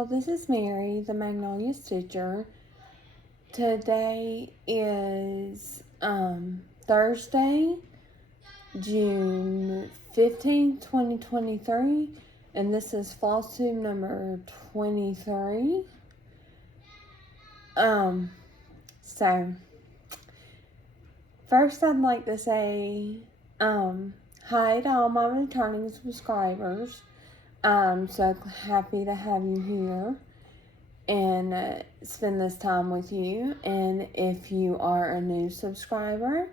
y'all, this is Mary, the Magnolia Stitcher. Today is Thursday, June 15th, 2023, and this is Flosstube number 23. So, first I'd like to say, hi to all my returning subscribers. I'm so happy to have you here and spend this time with you. And if you are a new subscriber,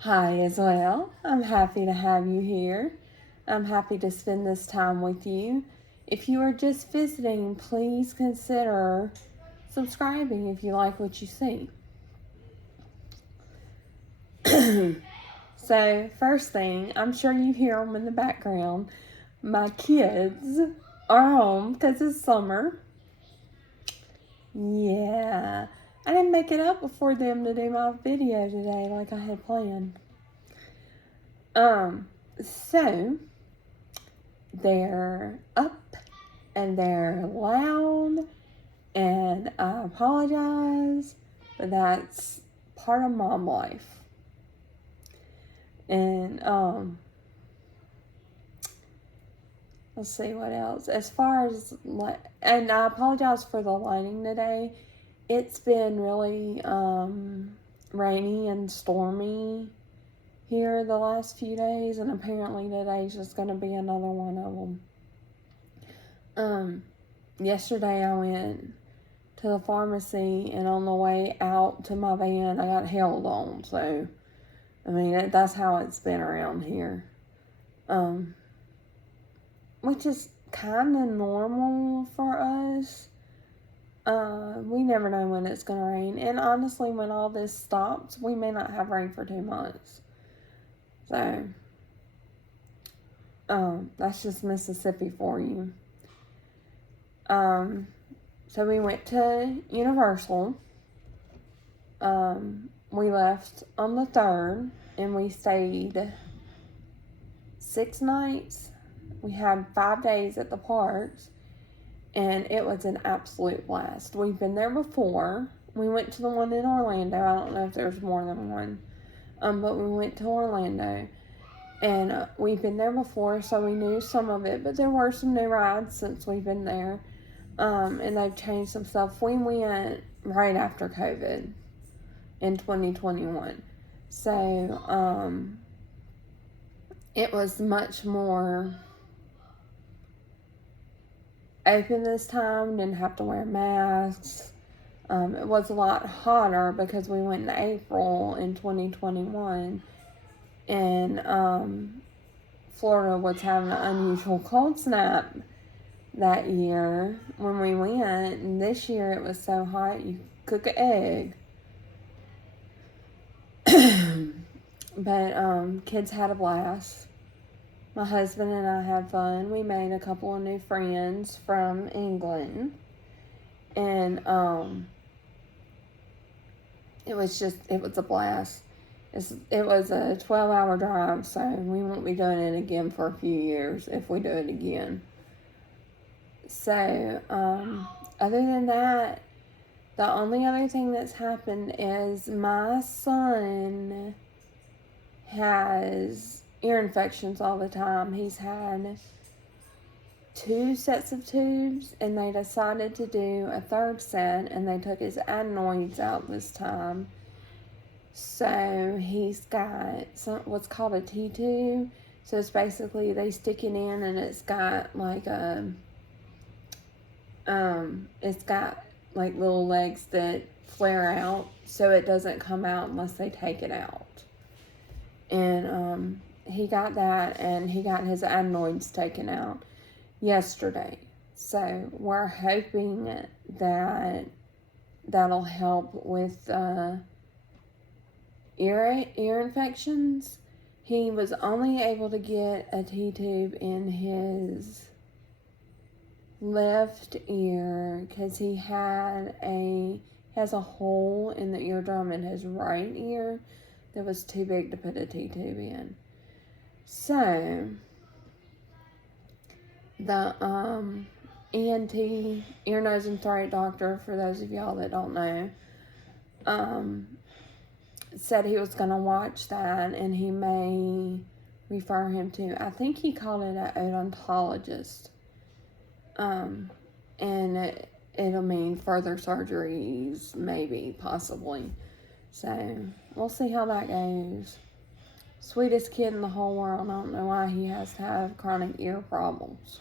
hi as well. I'm happy to have you here. I'm happy to spend this time with you. If you are just visiting, please consider subscribing if you like what you see. So, first thing, I'm sure you hear them in the background. My kids are home because it's summer. Yeah, I didn't make it up before them to do my video today like I had planned. So they're up and they're loud, and I apologize, but that's part of mom life. And let's see what else. As far as, and I apologize for the lighting today. It's been really rainy and stormy here the last few days, and apparently today's just going to be another one of them. Yesterday I went to the pharmacy, and on the way out to my van, I got held on. So, I mean, that's how it's been around here. Which is kind of normal for us. We never know when it's going to rain. And honestly, when all this stops, we may not have rain for 2 months. So, that's just Mississippi for you. So we went to Universal. We left on the 3rd, and we stayed 6 nights. We had 5 days at the parks, and it was an absolute blast. We've been there before. We went to the one in Orlando. I don't know if there's more than one, but we went to Orlando, and we've been there before, so we knew some of it, but there were some new rides since we've been there, and they've changed some stuff. We went right after COVID in 2021, so it was much more open this time, didn't have to wear masks. It was a lot hotter because we went in April in 2021, and Florida was having an unusual cold snap that year when we went, and this year it was so hot you cook an egg. But kids had a blast. My husband and I had fun. We made a couple of new friends from England. And it was a blast. It was a 12-hour drive, so we won't be doing it again for a few years if we do it again. So, other than that, the only other thing that's happened is my son has ear infections all the time. He's had 2 sets of tubes, and they decided to do a 3rd set, and they took his adenoids out this time. So he's got what's called a T-tube. So it's basically they stick it in, and it's got like little legs that flare out, so it doesn't come out unless they take it out. And he got that, and he got his adenoids taken out yesterday. So we're hoping that that'll help with ear infections. He was only able to get a T-tube in his left ear because he has a hole in the eardrum in his right ear that was too big to put a T-tube in. So the ENT, ear, nose, and throat doctor, for those of y'all that don't know, said he was going to watch that, and he may refer him to, I think he called it an odontologist. And it'll mean further surgeries, maybe, possibly. So, we'll see how that goes. Sweetest kid in the whole world. I don't know why he has to have chronic ear problems.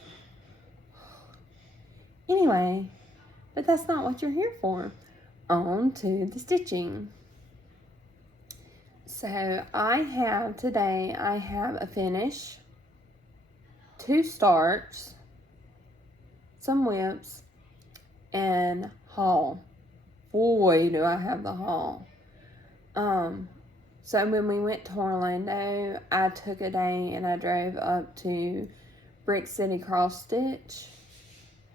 Anyway, but that's not what you're here for. On to the stitching. So, today I have a finish, 2 starts, some whips, and haul. Boy, do I have the haul. So when we went to Orlando, I took a day and I drove up to Brick City Cross Stitch,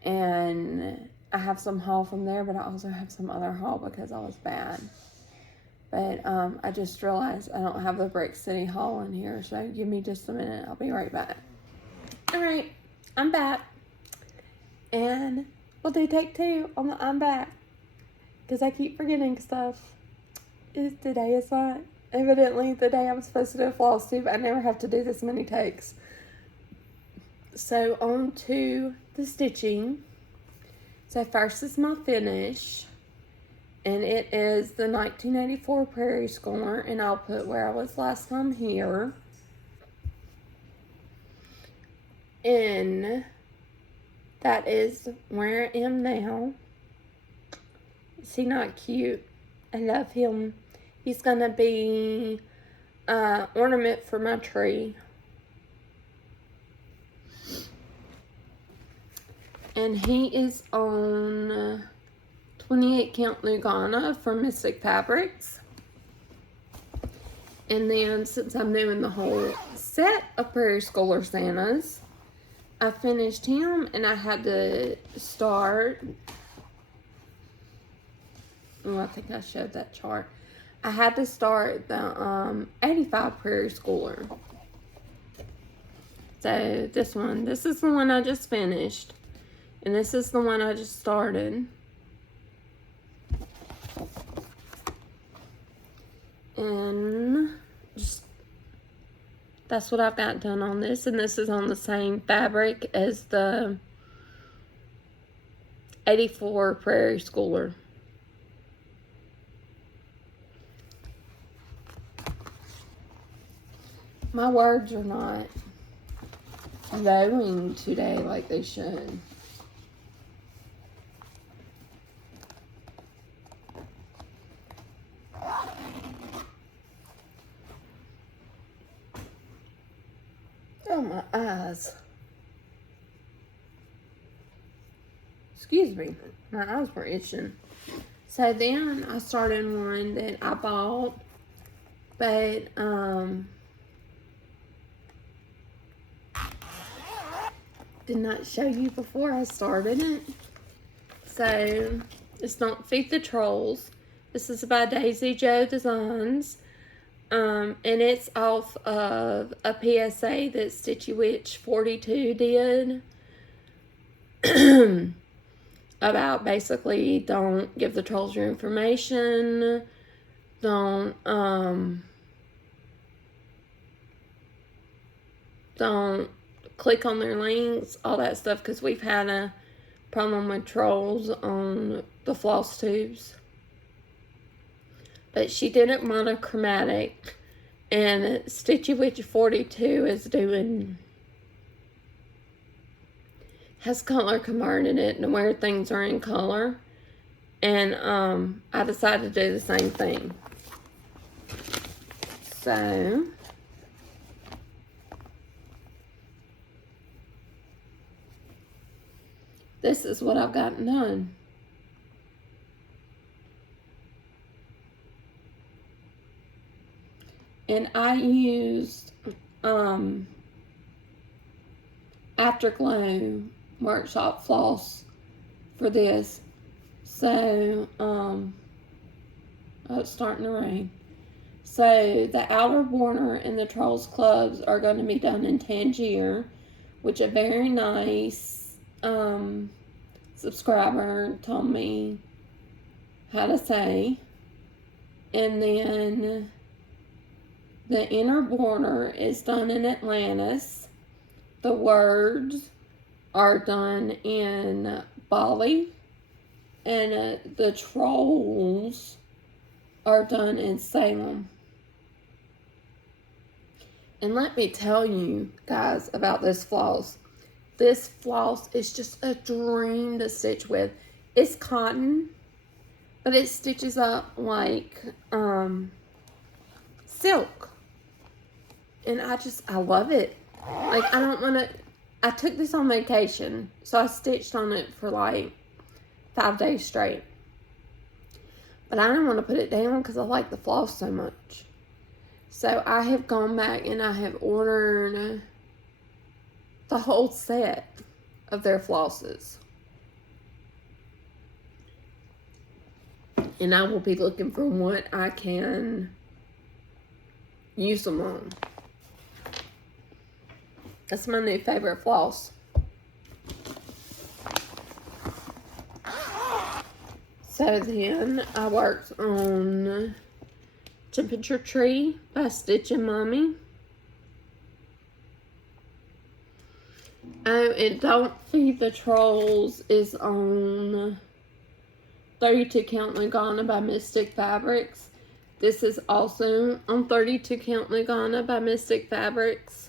and I have some haul from there, but I also have some other haul because I was bad. But I just realized I don't have the Brick City haul in here, so give me just a minute. I'll be right back. Alright, I'm back. And we'll do take 2 on the I'm back. Because I keep forgetting stuff. Today is not evidently the day I'm supposed to do a Flosstube. I never have to do this many takes. So on to the stitching. So first is my finish. And it is the 1984 Prairie Schooler. And I'll put where I was last time here. And that is where I am now. Is he not cute? I love him. He's going to be an ornament for my tree. And he is on 28 count Lugana from Mystic Fabrics. And then since I'm doing the whole set of Prairie Schooler Santas, I finished him and I had to start. Oh, I think I showed that chart. I had to start the 85 Prairie Schooler. So this is the one I just finished. And this is the one I just started. And just, that's what I've got done on this. And this is on the same fabric as the 84 Prairie Schooler. My words are not flowing today like they should. Oh, my eyes. Excuse me. My eyes were itching. So then I started one that I bought, but did not show you before I started it. So it's Don't Feed the Trolls. This is by Daisy Joe Designs. And it's off of a PSA that Stitchy Witch 42 did. About basically don't give the trolls your information. Don't click on their links, all that stuff, because we've had a problem with trolls on the Flosstubes. But she did it monochromatic, and Stitchy Witch 42 has color converted it to where things are in color. And I decided to do the same thing. So this is what I've gotten done. And I used Afterglow Workshop Floss for this. So, oh, it's starting to rain. So, the outer border and the Trolls Clubs are going to be done in Tangier, which are very nice subscriber told me how to say. And then the inner border is done in Atlantis. The words are done in Bali. And the trolls are done in Salem. And let me tell you guys about this floss. This floss is just a dream to stitch with. It's cotton, but it stitches up like silk. And I love it. Like, I took this on vacation, so I stitched on it for like 5 days straight. But I didn't want to put it down because I like the floss so much. So I have gone back and I have ordered the whole set of their flosses. And I will be looking for what I can use them on. That's my new favorite floss. So then I worked on Temperature Tree by Stitching Mommy. Oh, and Don't Feed the Trolls is on 32 Count Lagana by Mystic Fabrics. This is also on 32 Count Lagana by Mystic Fabrics.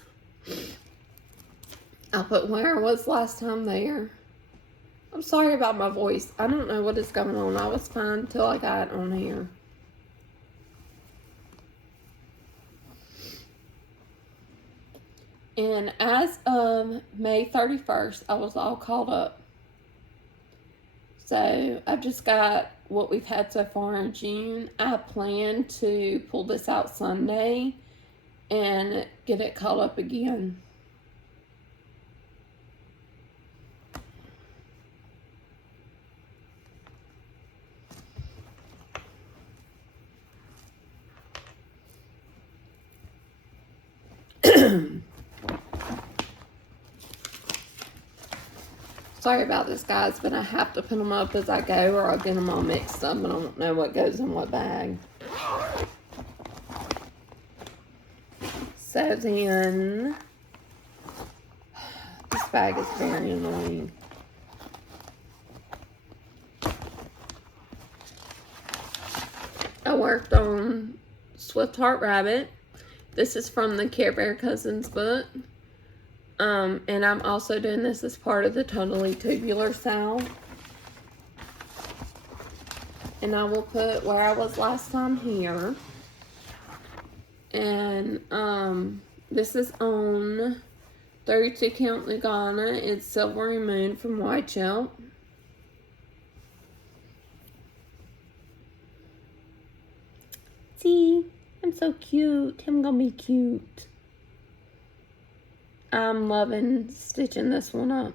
I'll put where I was last time there. I'm sorry about my voice. I don't know what is going on. I was fine until I got on here. And as of May 31st, I was all caught up. So I've just got what we've had so far in June. I plan to pull this out Sunday and get it caught up again. Sorry about this, guys, but I have to put them up as I go or I'll get them all mixed up and I don't know what goes in what bag. So then, this bag is very annoying. I worked on Swift Heart Rabbit. This is from the Care Bear Cousins book. And I'm also doing this as part of the Totally Tubular sale. And I will put where I was last time here. And this is on 32 Count Lagana. It's Silvery Moon from White Shelp. See? I'm so cute. I'm gonna be cute. I'm loving stitching this one up.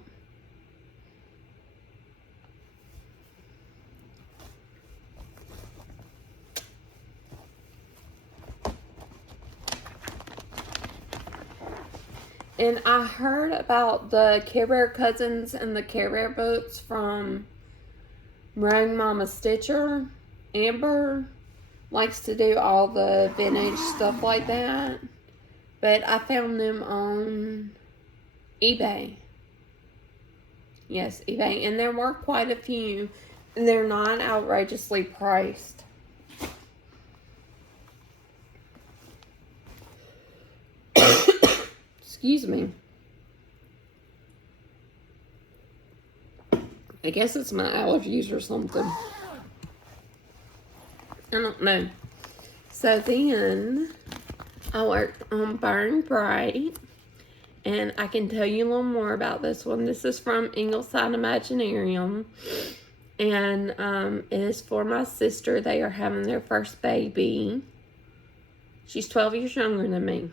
And I heard about the Care Bear Cousins and the Care Bear books from Rogue Mama Stitcher. Amber likes to do all the vintage stuff like that. But I found them on eBay. Yes, eBay. And there were quite a few. And they're not outrageously priced. Excuse me. I guess it's my allergies or something. I don't know. So then I worked on Burn Bright, and I can tell you a little more about this one. This is from Ingleside Imaginarium, and it is for my sister. They are having their first baby. She's 12 years younger than me.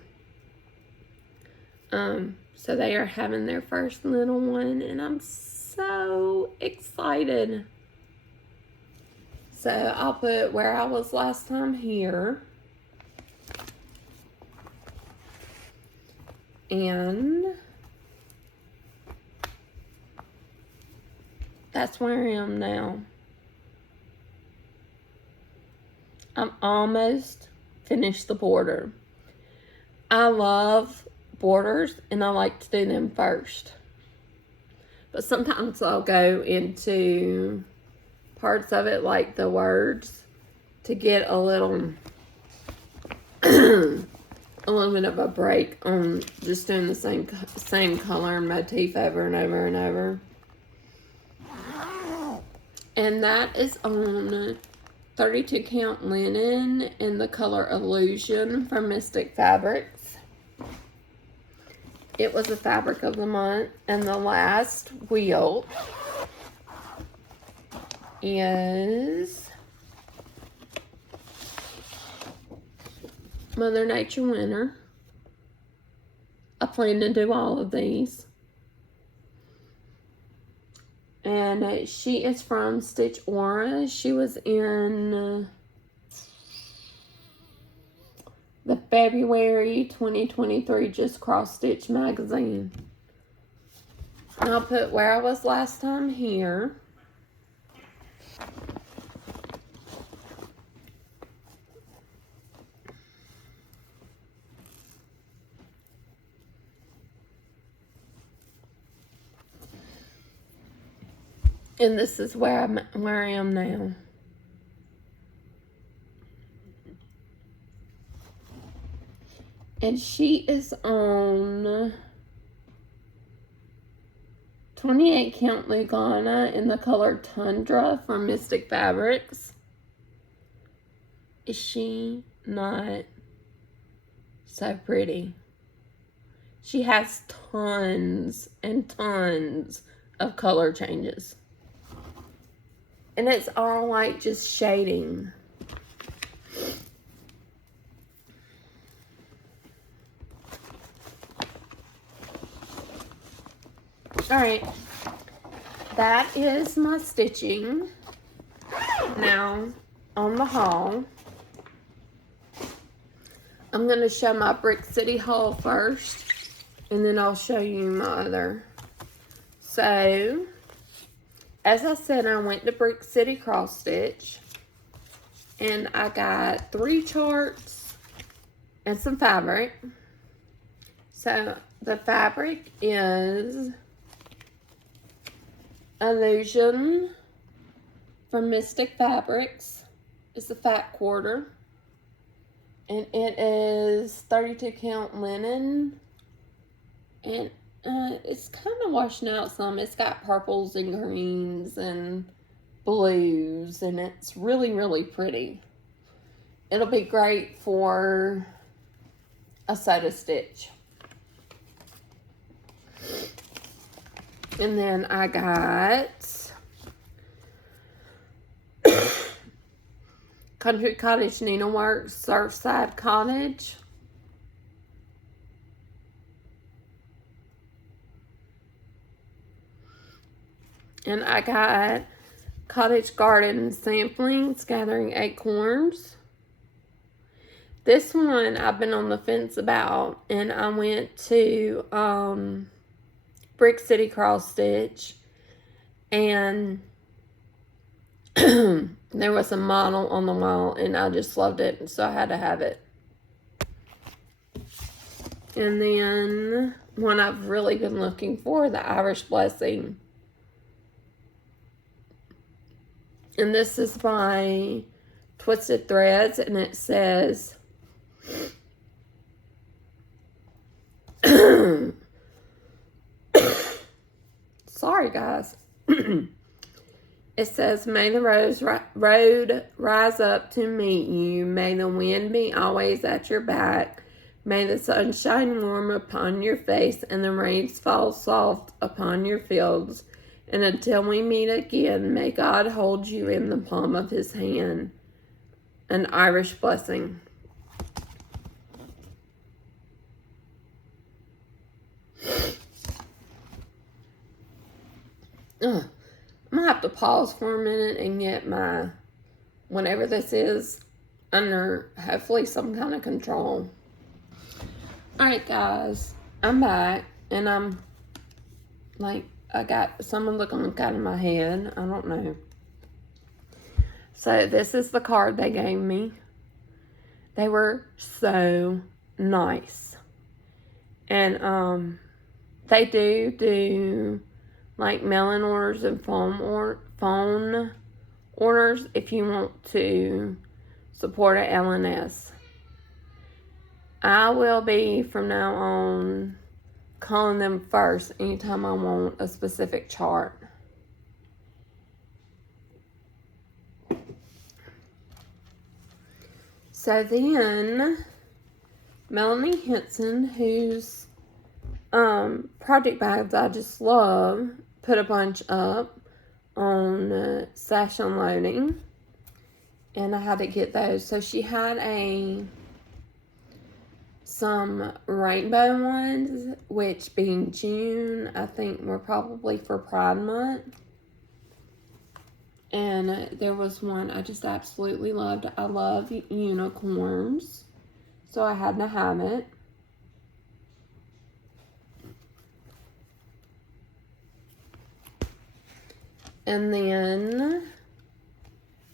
So they are having their first little one, and I'm so excited. So I'll put where I was last time here. And that's where I am now. I'm almost finished the border. I love borders and I like to do them first. But sometimes I'll go into parts of it like the words to get a little a little bit of a break on just doing the same color and motif over and over and over. And that is on 32 count linen in the color Illusion from Mystic Fabrics. It was a fabric of the month, and the last wheel is Mother Nature Winter. I plan to do all of these. And she is from Stitch Aura. She was in the February 2023 Just Cross Stitch magazine. I'll put where I was last time here. And this is where I am now. And she is on 28 count Lugana in the color Tundra from Mystic Fabrics. Is she not so pretty? She has tons and tons of color changes. And it's all like just shading. Alright, that is my stitching. Now, on the haul, I'm going to show my Brick City haul first, and then I'll show you my other. So, as I said, I went to Brick City Cross Stitch, and I got 3 charts and some fabric. So, the fabric is Illusion from Mystic Fabrics. It's a fat quarter. And it is 32 count linen. And it's kind of washing out some. It's got purples and greens and blues. And it's really, really pretty. It'll be great for a soda stitch. And then I got Country Cottage Needleworks Surfside Cottage. And I got Cottage Garden Samplings Gathering Acorns. This one I've been on the fence about, and I went to Brick City Cross Stitch, and there was a model on the wall, and I just loved it, so I had to have it. And then one I've really been looking for, the Irish Blessing. And this is by Twisted Threads, and it says sorry guys. It says, may the road rise up to meet you. May the wind be always at your back. May the sun shine warm upon your face and the rains fall soft upon your fields. And until we meet again, may God hold you in the palm of his hand. An Irish Blessing. I'm going to have to pause for a minute and get my, whatever this is, under hopefully some kind of control. Alright guys, I'm back, and I'm like I got some of the gunk out of my head. I don't know. So this is the card they gave me. They were so nice. And they do like mail-in orders and phone orders if you want to support a LNS. I will be from now on calling them first anytime I want a specific chart. So then Melanie Henson, whose project bags I just love, put a bunch up on Stash Unloading, and I had to get those. So she had some rainbow ones, which being June, I think were probably for Pride Month. And there was one I just absolutely loved. I love unicorns, so I had to have it. And then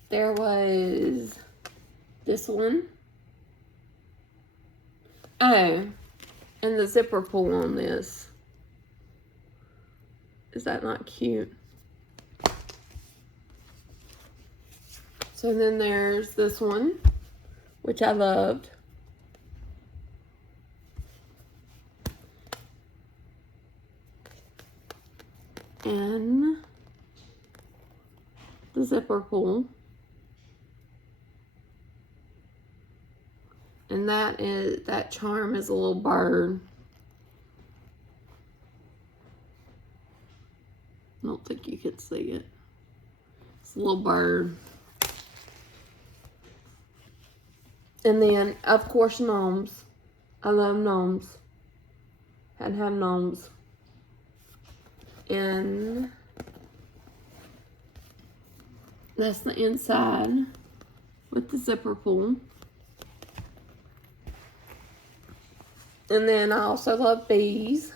there was this one. Oh, and the zipper pull on this. Is that not cute? So then there's this one, which I loved. And the zipper pull. And that charm is a little bird. I don't think you could see it. It's a little bird. And then, of course, gnomes. I love gnomes. Had to have gnomes. And that's the inside with the zipper pull. And then I also love bees.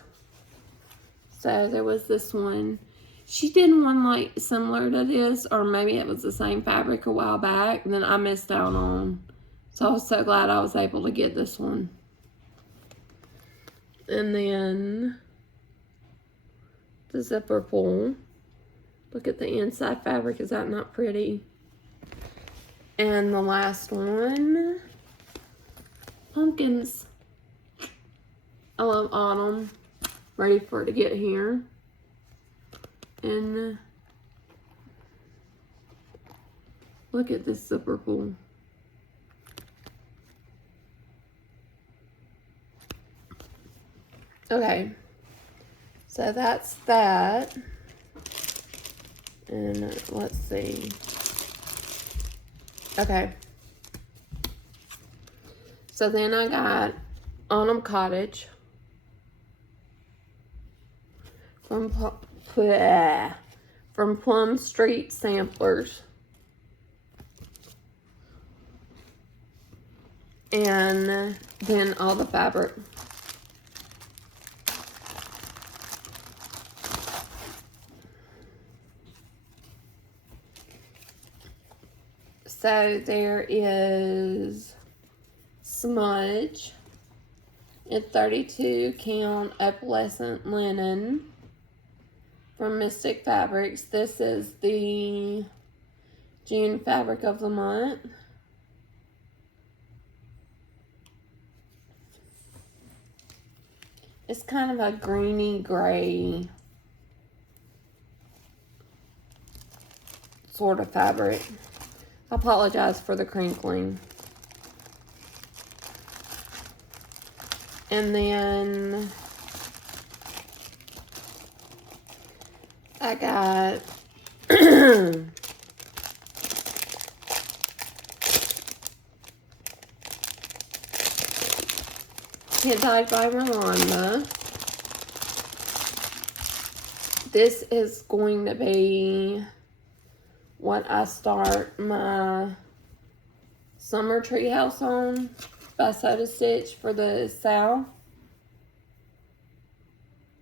So there was this one. She did one like similar to this, or maybe it was the same fabric a while back, and then I missed out on. So I was so glad I was able to get this one. And then the zipper pull. Look at the inside fabric. Is that not pretty? And the last one, pumpkins. I love autumn. Ready for it to get here. And look at this zipper pull. Okay, so that's that. And let's see. Okay. So then I got Autumn Cottage from Plum Street Samplers. And then all the fabric. So there is smudge and 32 count opalescent linen from Mystic Fabrics. This is the June fabric of the month. It's kind of a greeny gray sort of fabric. I apologize for the crinkling. And then I got Hentai by Rolanda. This is going to be what I start my summer treehouse on by Soda Stitch for the South.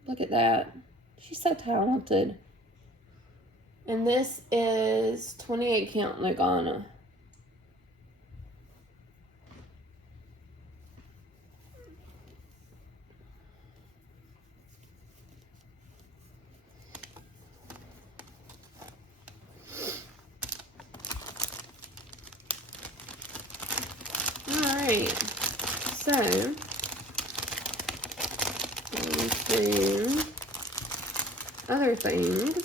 Look at that. She's so talented. And this is 28 count Lugana. Alright, so on to other things.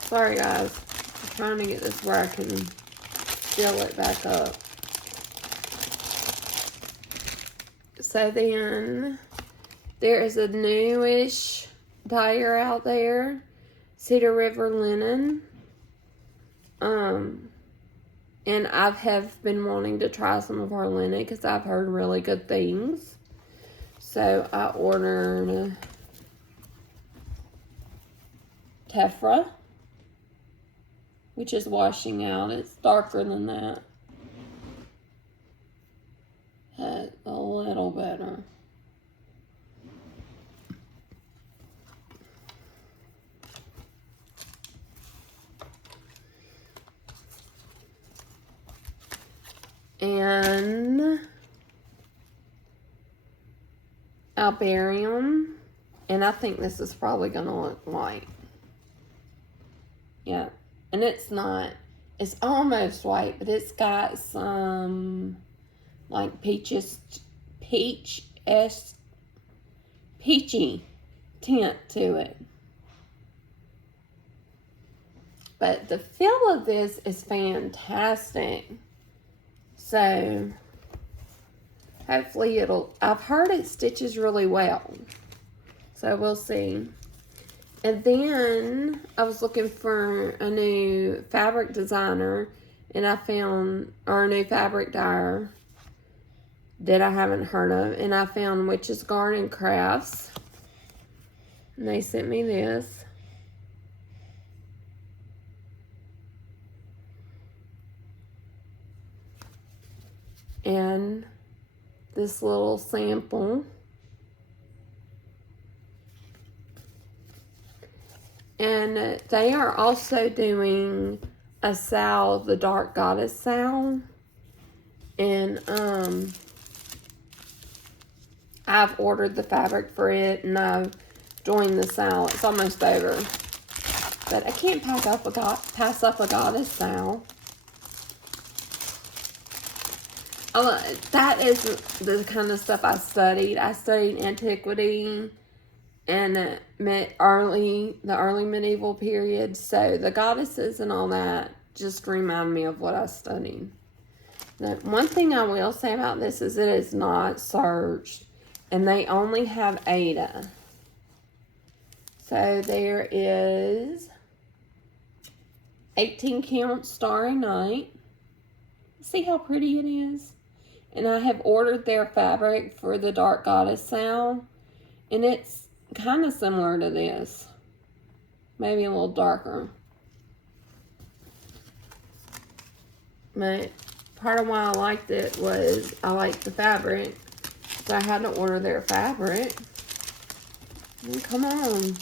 Sorry guys, I'm trying to get this where I can fill it back up. So then, there is a newish dyer out there, Cedar River Linen. And I have been wanting to try some of her linen because I've heard really good things. So I ordered Tephra, which is washing out. It's darker than that. It's a little better. And Albarium, and I think this is probably gonna look white. Yeah, and it's not. It's almost white, but it's got some like peachy tint to it. But the feel of this is fantastic. So, hopefully I've heard it stitches really well. So, we'll see. And then, I was looking for a new fabric designer. And I found, or a new fabric dyer that I haven't heard of. And I found Witch's Garden Crafts. And they sent me this. And this little sample. And they are also doing a sale, the Dark Goddess sale. And I've ordered the fabric for it and I've joined the sale. It's almost over. But I can't pass up a goddess sale. That is the kind of stuff I studied. I studied antiquity and the early medieval period. So the goddesses and all that just remind me of what I studied. Now, one thing I will say about this is it is not serged. And they only have Ada. So there is 18 count Starry Night. See how pretty it is? And I have ordered their fabric for the Dark Goddess sale. And it's kind of similar to this. Maybe a little darker. But part of why I liked it was I liked the fabric. So I had to order their fabric. Come on.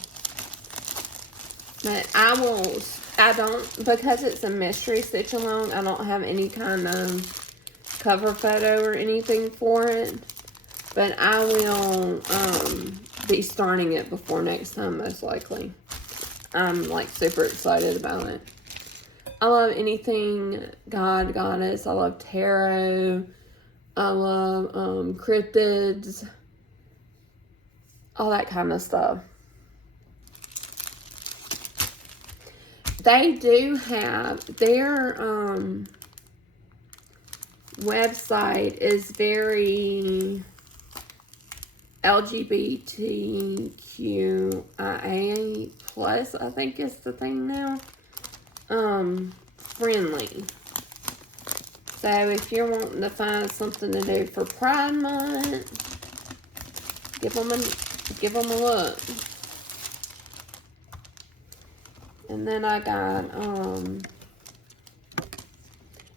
But I don't, because it's a mystery stitch along, I don't have any kind of cover photo or anything for it. But I will be starting it before next time, most likely. I'm like super excited about it. I love anything God, Goddess. I love tarot. I love cryptids. All that kind of stuff. They do have their website is very LGBTQIA plus, I think is the thing now. Friendly. So if you're wanting to find something to do for Pride Month, give them a look. And then I got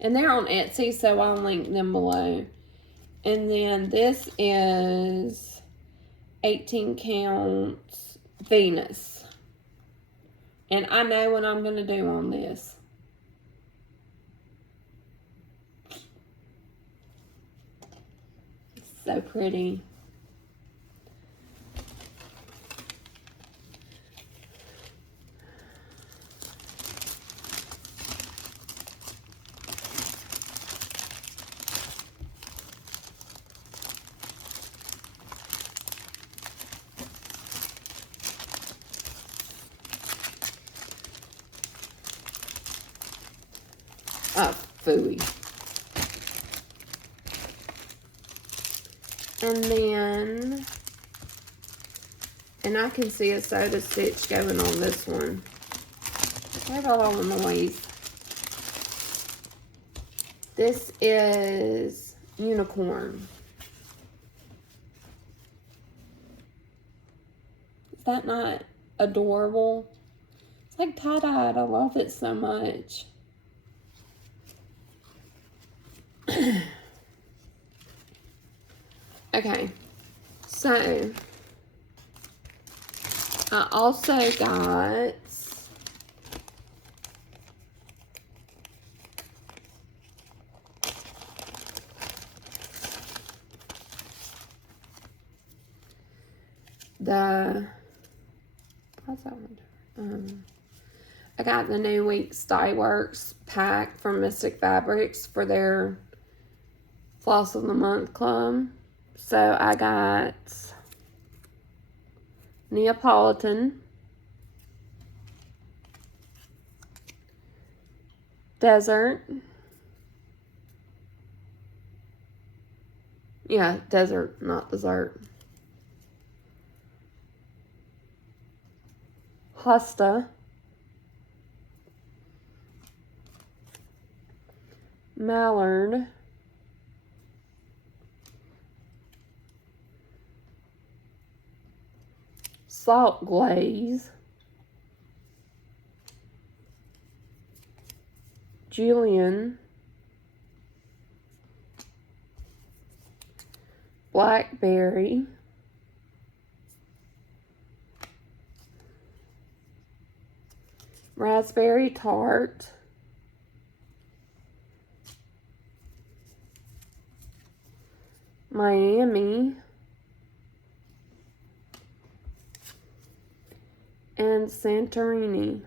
and they're on Etsy, so I'll link them below. And then this is 18 count Venus. And I know what I'm going to do on this. It's so pretty. Oh, phooey. And then, and I can see a soda stitch going on this one. There's a lot of noise. This is unicorn. Is that not adorable? It's like tie-dyed. I love it so much. Okay, so I also got what's that one? I got the New Week's Dye Works pack from Mystic Fabrics for their Floss of the Month Club. So I got Neapolitan, Desert, yeah, Desert, not Dessert, Hosta, Mallard, Salt Glaze, Julian, Blackberry, Raspberry Tart, Miami, and Santorini.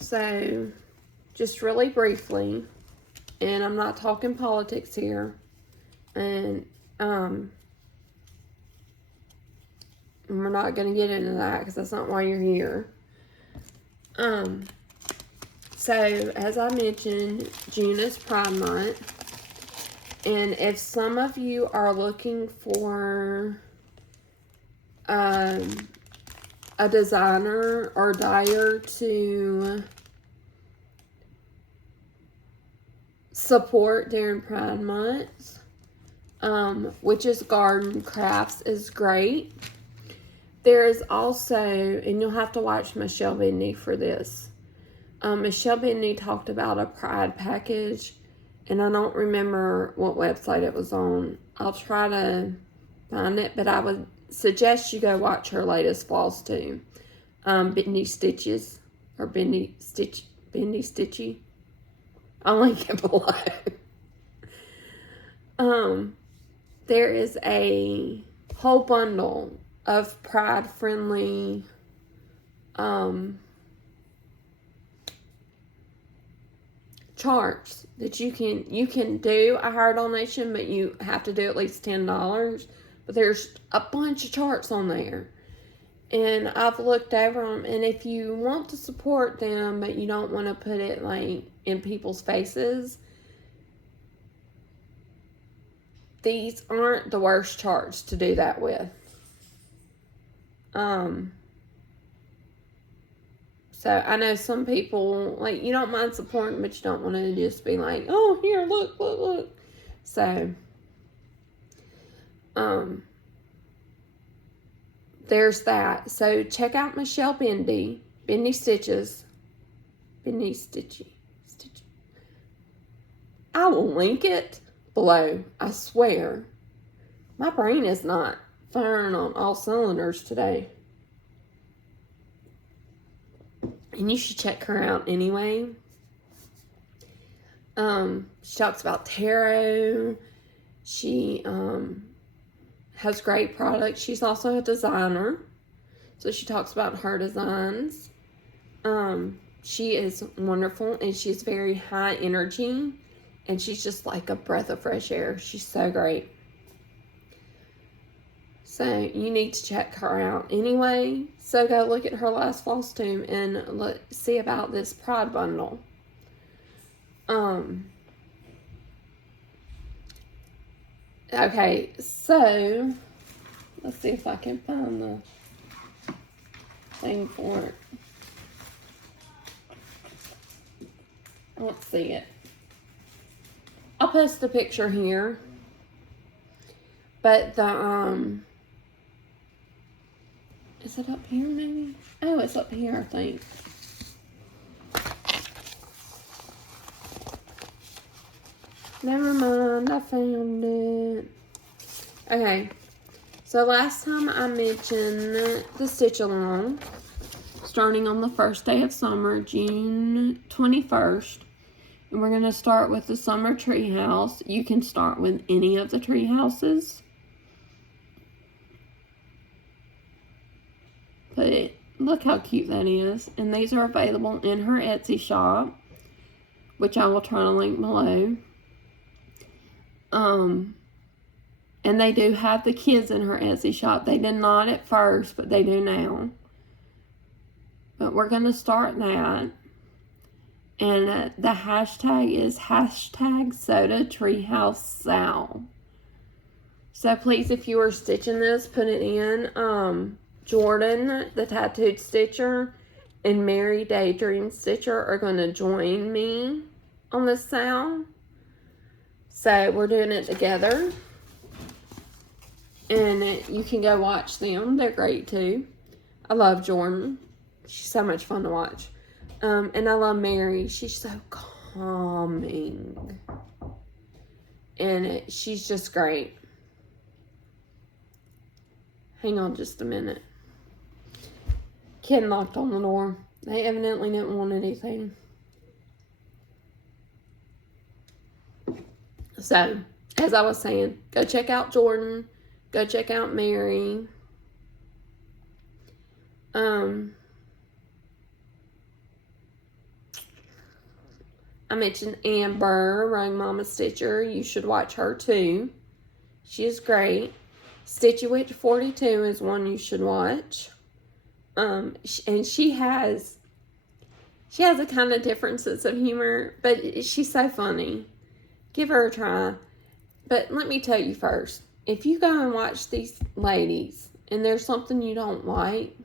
So, just really briefly, and I'm not talking politics here, and we're not going to get into that because that's not why you're here. So, as I mentioned, June is Pride Month, and if some of you are looking for a designer or dyer to support during Pride Month, Witch's Garden Crafts is great. There is also, and you'll have to watch Michelle Bendy for this. Michelle Bendy talked about a Pride package, and I don't remember what website it was on. I'll try to find it, but I would suggest you go watch her latest Flosstube. Bendy Stitches, or Bendy Stitchy. I'll link it below. There is a whole bundle of Pride friendly charts that you can do a higher donation, but you have to do at least $10. But there's a bunch of charts on there, and I've looked over them. And if you want to support them, but you don't want to put it like in people's faces, these aren't the worst charts to do that with. So I know some people, like, you don't mind supporting, but you don't want to just be like, oh, here, look, look, look. So, there's that. So check out Michelle Bendy, Bendy Stitches, Bendy Stitchy. I will link it below, I swear. My brain is not firing on all cylinders today. And you should check her out anyway. She talks about tarot. She has great products. She's also a designer. So she talks about her designs. She is wonderful, and she's very high energy. And she's just like a breath of fresh air. She's so great. So you need to check her out anyway. So go look at her last Flosstube and see about this Pride bundle. Okay, so let's see if I can find the thing for it. Let's see it. I'll post a picture here. But the is it up here maybe? Oh, it's up here, I think. Never mind, I found it. Okay, so last time I mentioned the stitch along, starting on the first day of summer, June 21st. And we're going to start with the summer tree house. You can start with any of the tree houses. But look how cute that is. And these are available in her Etsy shop, which I will try to link below. And they do have the kids in her Etsy shop. They did not at first, but they do now. But we're going to start that. And the hashtag is hashtag Soda Treehouse Sal. So please, if you are stitching this, put it in. Jordan, the tattooed stitcher, and Mary Daydream Stitcher are going to join me on this sal. So we're doing it together. And you can go watch them. They're great too. I love Jordan. She's so much fun to watch. And I love Mary. She's so calming. And she's just great. Hang on just a minute. Kid knocked on the door. They evidently didn't want anything. So, as I was saying, go check out Jordan. Go check out Mary. I mentioned Amber, Rang Mama Stitcher. You should watch her too. She is great. Stitchy Witch 42 is one you should watch. And she has a kind of different sense of humor, but she's so funny. Give her a try. But let me tell you first, if you go and watch these ladies and there's something you don't like,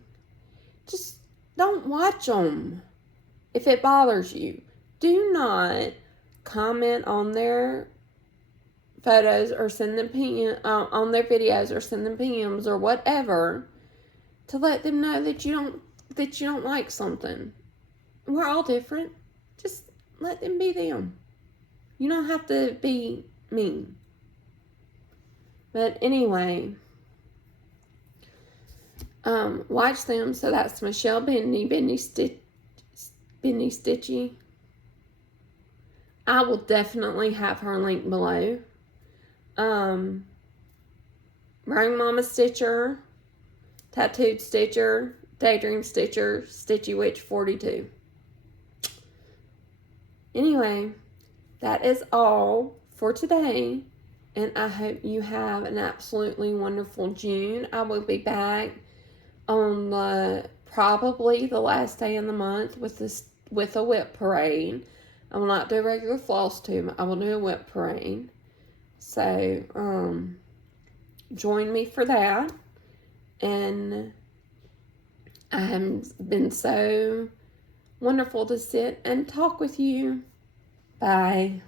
just don't watch them. If it bothers you, do not comment on their photos or send them on their videos or send them PMs or whatever to let them know that you don't like something. We're all different. Just let them be them. You don't have to be mean. But anyway, watch them. So that's Michelle Bendy Stitchy. I will definitely have her link below. Rang Mama Stitcher, Tattooed Stitcher, Daydream Stitcher, Stitchy Witch 42. Anyway, that is all for today. And I hope you have an absolutely wonderful June. I will be back on probably the last day in the month with a whip parade. I will not do a regular Flosstube. I will do a whip parade. So, join me for that. And I have been so wonderful to sit and talk with you. Bye.